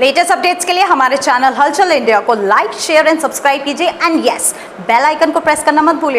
Latest updates के लिए हमारे चैनल हलचल इंडिया को लाइक, शेयर एंड सब्सक्राइब कीजिए एंड यस, बेल आइकन को प्रेस करना मत भूलिए।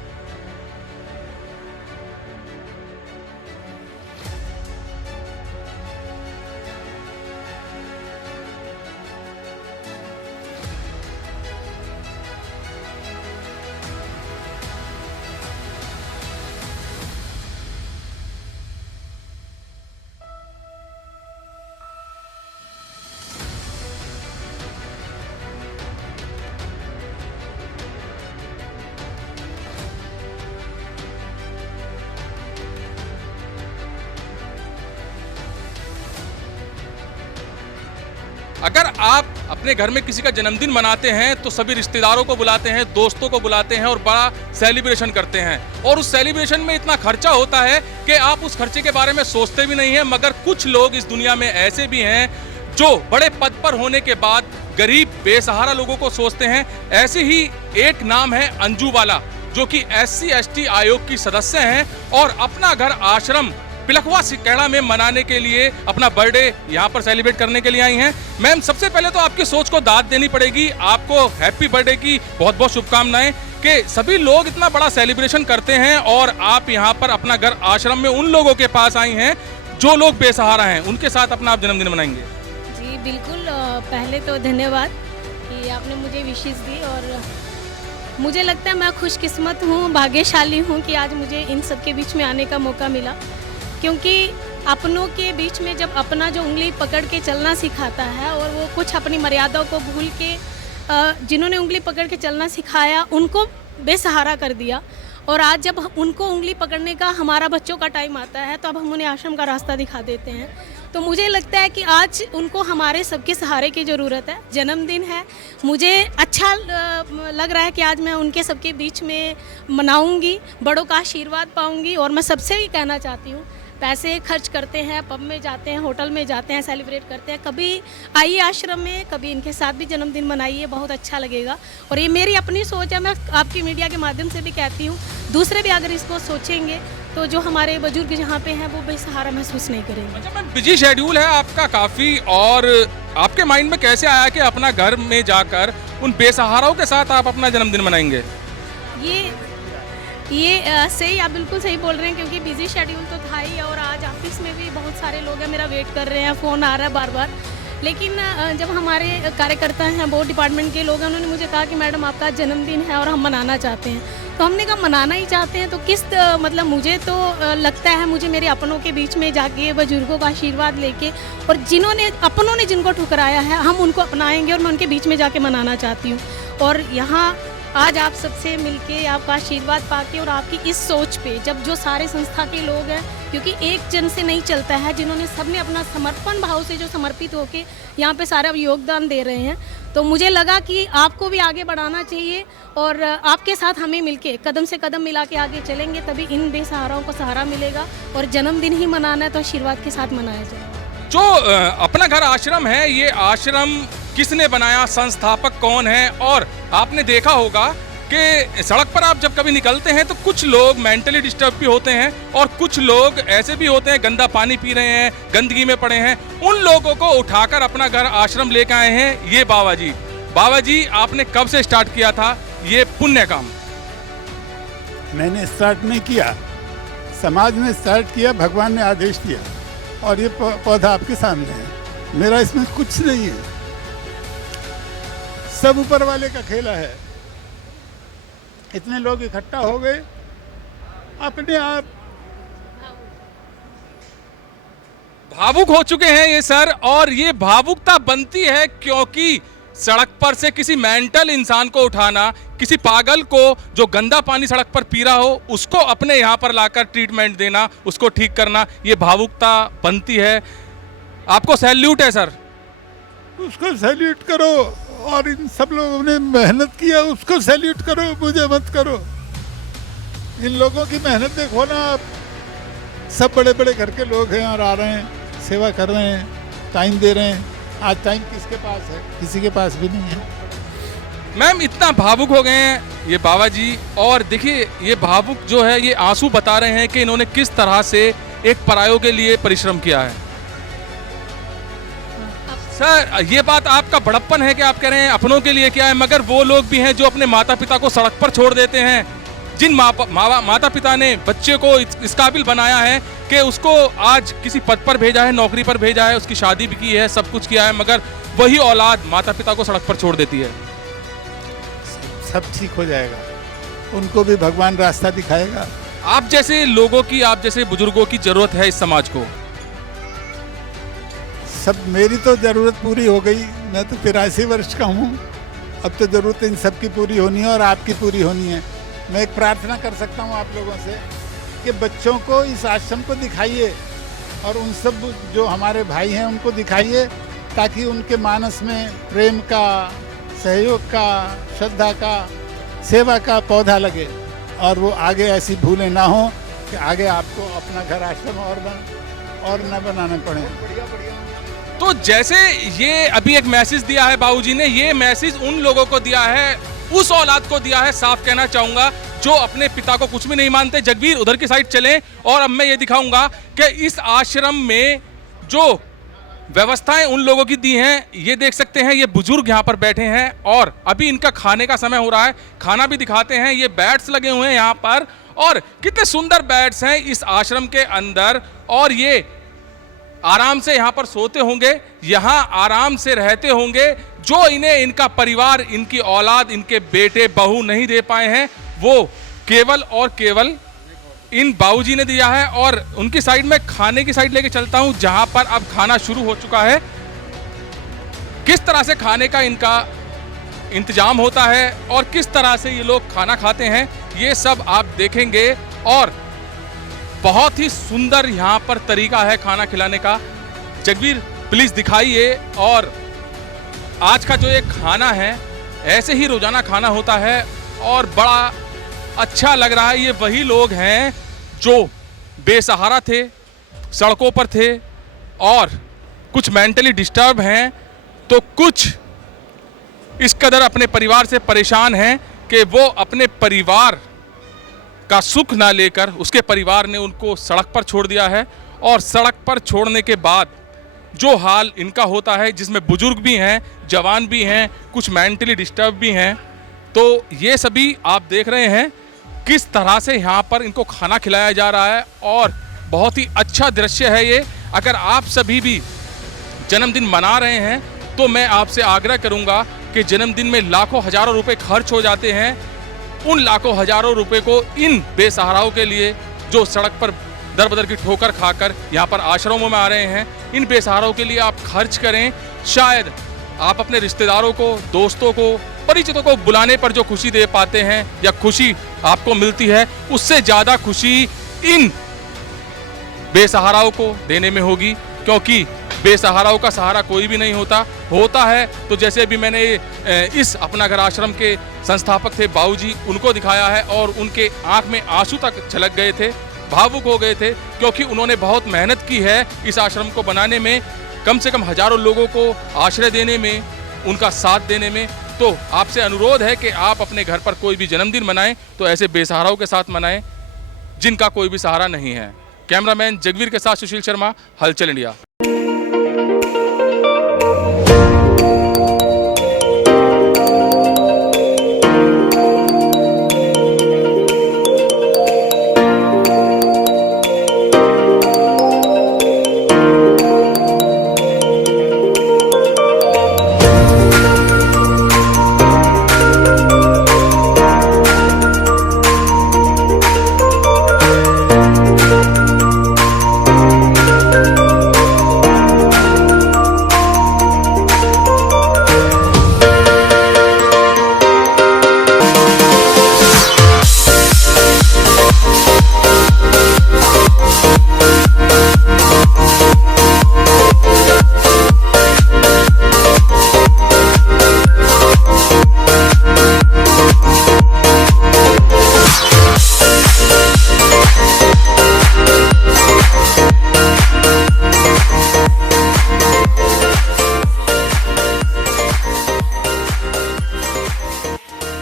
अगर आप अपने घर में किसी का जन्मदिन मनाते हैं तो सभी रिश्तेदारों को बुलाते हैं, दोस्तों को बुलाते हैं और बड़ा सेलिब्रेशन करते हैं। और उस सेलिब्रेशन में इतना खर्चा होता है कि आप उस खर्चे के बारे में सोचते भी नहीं हैं। मगर कुछ लोग इस दुनिया में ऐसे भी हैं जो बड़े पद पर होने के बाद गरीब बेसहारा लोगों को सोचते हैं। ऐसे ही एक नाम है अंजू वाला, जो कि SC/ST आयोग की सदस्य हैं और अपना घर आश्रम पिलखवा सिकैड़ा में मनाने के लिए अपना बर्थडे यहाँ पर सेलिब्रेट करने के लिए आई हैं। मैम, सबसे पहले तो आपकी सोच को दाद देनी पड़ेगी। आपको हैप्पी बर्थडे की बहुत बहुत शुभकामनाएं कि सभी लोग इतना बड़ा सेलिब्रेशन करते हैं और आप यहाँ पर अपना घर आश्रम में उन लोगों के पास आई हैं जो लोग बेसहारा हैं, उनके साथ अपना आप जन्मदिन मनाएंगे। जी बिल्कुल, पहले तो धन्यवाद कि आपने मुझे विशेष दी और मुझे लगता है मैं खुशकिस्मत हूँ, भाग्यशाली हूँ कि आज मुझे इन सब के बीच में आने का मौका मिला। क्योंकि अपनों के बीच में जब अपना जो उंगली पकड़ के चलना सिखाता है और वो कुछ अपनी मर्यादाओं को भूल के जिन्होंने उंगली पकड़ के चलना सिखाया उनको बेसहारा कर दिया, और आज जब उनको उंगली पकड़ने का हमारा बच्चों का टाइम आता है तो अब हम उन्हें आश्रम का रास्ता दिखा देते हैं। तो मुझे लगता है कि आज उनको हमारे सबके सहारे की ज़रूरत है। जन्मदिन है, मुझे अच्छा लग रहा है कि आज मैं उनके सबके बीच में मनाऊंगी, बड़ों का आशीर्वाद पाऊंगी। और मैं सबसे भी कहना चाहती हूँ, पैसे खर्च करते हैं, पब में जाते हैं, होटल में जाते हैं, सेलिब्रेट करते हैं, कभी आइए आश्रम में, कभी इनके साथ भी जन्मदिन मनाइए, बहुत अच्छा लगेगा। और ये मेरी अपनी सोच है, मैं आपकी मीडिया के माध्यम से भी कहती हूँ, दूसरे भी अगर इसको सोचेंगे तो जो हमारे बुजुर्ग जहाँ पे हैं वो बेसहारा महसूस नहीं करेंगे। अच्छा मैम, बिजी शेड्यूल है आपका काफ़ी, और आपके माइंड में कैसे आया कि अपना घर में जाकर उन बेसहाराओं के साथ आप अपना जन्मदिन मनाएंगे? ये सही, आप बिल्कुल सही बोल रहे हैं, क्योंकि बिजी शेड्यूल तो था ही और आज ऑफिस में भी बहुत सारे लोग हैं, मेरा वेट कर रहे हैं, फ़ोन आ रहा है बार बार। लेकिन जब हमारे कार्यकर्ता हैं, बोर्ड डिपार्टमेंट के लोग हैं, उन्होंने मुझे कहा कि मैडम आपका जन्मदिन है और हम मनाना चाहते हैं। तो हमने कहा मनाना ही चाहते हैं तो किस मतलब मुझे तो लगता है मुझे मेरे अपनों के बीच में जाके बुजुर्गों का आशीर्वाद लेके और जिन्होंने अपनों ने जिनको ठुकराया है हम उनको अपनाएंगे और मैं उनके बीच में जाके मनाना चाहती हूँ। और यहाँ आज आप सबसे मिलके, आपका आशीर्वाद पाके और आपकी इस सोच पे, जब जो सारे संस्था के लोग हैं, क्योंकि एक जन से नहीं चलता है, जिन्होंने सबने अपना समर्पण भाव से जो समर्पित होके यहाँ पे सारा योगदान दे रहे हैं, तो मुझे लगा कि आपको भी आगे बढ़ाना चाहिए और आपके साथ हमें मिलके कदम से कदम मिला के आगे चलेंगे, तभी इन बेसहाराओं को सहारा मिलेगा। और जन्मदिन ही मनाना है तो आशीर्वाद के साथ मनाया जाए। जो अपना घर आश्रम है, ये आश्रम किसने बनाया, संस्थापक कौन है? और आपने देखा होगा कि सड़क पर आप जब कभी निकलते हैं तो कुछ लोग मेंटली डिस्टर्ब भी होते हैं और कुछ लोग ऐसे भी होते हैं गंदा पानी पी रहे हैं, गंदगी में पड़े हैं। उन लोगों को उठाकर अपना घर आश्रम लेकर आए हैं ये बाबा जी। बाबा जी, आपने कब से स्टार्ट किया था ये पुण्य काम? मैंने स्टार्ट नहीं किया, समाज ने स्टार्ट किया, भगवान ने आदेश दिया और ये पौधा आपके सामने है। मेरा इसमें कुछ नहीं है, सब ऊपर वाले का खेला है। इतने लोग इकट्ठा हो गए अपने आप। भावुक हो चुके हैं ये सर, और ये भावुकता बनती है क्योंकि सड़क पर से किसी मेंटल इंसान को उठाना, किसी पागल को जो गंदा पानी सड़क पर पी रहा हो उसको अपने यहाँ पर लाकर ट्रीटमेंट देना, उसको ठीक करना, ये भावुकता बनती है। आपको सैल्यूट है सर। उसको सैल्यूट करो, और इन सब लोगों ने मेहनत किया उसको सैल्यूट करो, मुझे मत करो। इन लोगों की मेहनत देखो ना आप, सब बड़े बड़े घर के लोग हैं और आ रहे हैं, सेवा कर रहे हैं, टाइम दे रहे हैं। आज टाइम किसके पास है? किसी के पास भी नहीं है। मैम, इतना भावुक हो गए हैं ये बाबा जी, और देखिए ये भावुक जो है ये आंसू बता रहे हैं कि इन्होंने किस तरह से एक परायों के लिए परिश्रम किया है। सर ये बात आपका बड़प्पन है कि आप कह रहे हैं अपनों के लिए क्या है, मगर वो लोग भी हैं जो अपने माता पिता को सड़क पर छोड़ देते हैं। जिन माता पिता ने बच्चे को इस काबिल बनाया है कि उसको आज किसी पद पर भेजा है, नौकरी पर भेजा है, उसकी शादी भी की है, सब कुछ किया है, मगर वही औलाद माता पिता को सड़क पर छोड़ देती है। सब ठीक हो जाएगा, उनको भी भगवान रास्ता दिखाएगा। आप जैसे लोगों की, आप जैसे बुजुर्गों की जरूरत है इस समाज को। सब मेरी तो ज़रूरत पूरी हो गई, मैं तो 83 वर्ष का हूँ। अब तो ज़रूरत इन सब की पूरी होनी है और आपकी पूरी होनी है। मैं एक प्रार्थना कर सकता हूँ आप लोगों से कि बच्चों को इस आश्रम को दिखाइए और उन सब जो हमारे भाई हैं उनको दिखाइए, ताकि उनके मानस में प्रेम का, सहयोग का, श्रद्धा का, सेवा का पौधा लगे और वो आगे ऐसी भूलें ना हो कि आगे आपको अपना घर आश्रम और न बनाना पड़े। तो जैसे ये अभी एक मैसेज दिया है बाबूजी ने, ये मैसेज उन लोगों को दिया है, उस औलाद को दिया है, साफ कहना चाहूंगा, जो अपने पिता को कुछ भी नहीं मानते। जगवीर उधर की साइड चलें और अब मैं ये दिखाऊंगा कि इस आश्रम में जो व्यवस्थाएं उन लोगों की दी हैं, ये देख सकते हैं। ये बुजुर्ग यहाँ पर बैठे हैं और अभी इनका खाने का समय हो रहा है, खाना भी दिखाते हैं। ये बेड्स लगे हुए हैं यहाँ पर और कितने सुंदर बेड्स हैं इस आश्रम के अंदर, और ये आराम से यहाँ पर सोते होंगे, यहाँ आराम से रहते होंगे। जो इन्हें इनका परिवार, इनकी औलाद, इनके बेटे बहू नहीं दे पाए हैं, वो केवल और केवल इन बाबूजी ने दिया है। और उनकी साइड में खाने की साइड लेके चलता हूं, जहां पर अब खाना शुरू हो चुका है। किस तरह से खाने का इनका इंतजाम होता है और किस तरह से ये लोग खाना खाते हैं, ये सब आप देखेंगे। और बहुत ही सुंदर यहाँ पर तरीका है खाना खिलाने का। जगवीर प्लीज दिखाइए। और आज का जो ये खाना है, ऐसे ही रोजाना खाना होता है और बड़ा अच्छा लग रहा है। ये वही लोग हैं जो बेसहारा थे, सड़कों पर थे और कुछ मेंटली डिस्टर्ब हैं, तो कुछ इस कदर अपने परिवार से परेशान हैं कि वो अपने परिवार का सुख ना लेकर, उसके परिवार ने उनको सड़क पर छोड़ दिया है। और सड़क पर छोड़ने के बाद जो हाल इनका होता है, जिसमें बुजुर्ग भी हैं, जवान भी हैं, कुछ मेंटली डिस्टर्ब भी हैं, तो ये सभी आप देख रहे हैं किस तरह से यहाँ पर इनको खाना खिलाया जा रहा है। और बहुत ही अच्छा दृश्य है ये। अगर आप सभी भी जन्मदिन मना रहे हैं तो मैं आपसे आग्रह करूँगा कि जन्मदिन में लाखों हजारों रुपए खर्च हो जाते हैं। उन लाखों हजारों रुपए को इन बेसहाराओं के लिए जो सड़क पर दर बदर की ठोकर खाकर यहाँ पर आश्रमों में आ रहे हैं, इन बेसहाराओं के लिए आप खर्च करें। शायद आप अपने रिश्तेदारों को, दोस्तों को, परिचितों को बुलाने पर जो खुशी दे पाते हैं या खुशी आपको मिलती है, उससे ज़्यादा खुशी इन बेसहाराओं को देने में होगी। क्योंकि बेसहाराओं का सहारा कोई भी नहीं होता है। तो जैसे भी मैंने इस अपना घर आश्रम के संस्थापक थे बाबूजी, उनको दिखाया है और उनके आंख में आंसू तक छलक गए थे, भावुक हो गए थे, क्योंकि उन्होंने बहुत मेहनत की है इस आश्रम को बनाने में, कम से कम हजारों लोगों को आश्रय देने में, उनका साथ देने में। तो आपसे अनुरोध है कि आप अपने घर पर कोई भी जन्मदिन मनाएं तो ऐसे बेसहाराओं के साथ मनाएं जिनका कोई भी सहारा नहीं है। कैमरामैन जगवीर के साथ सुशील शर्मा, हलचल इंडिया।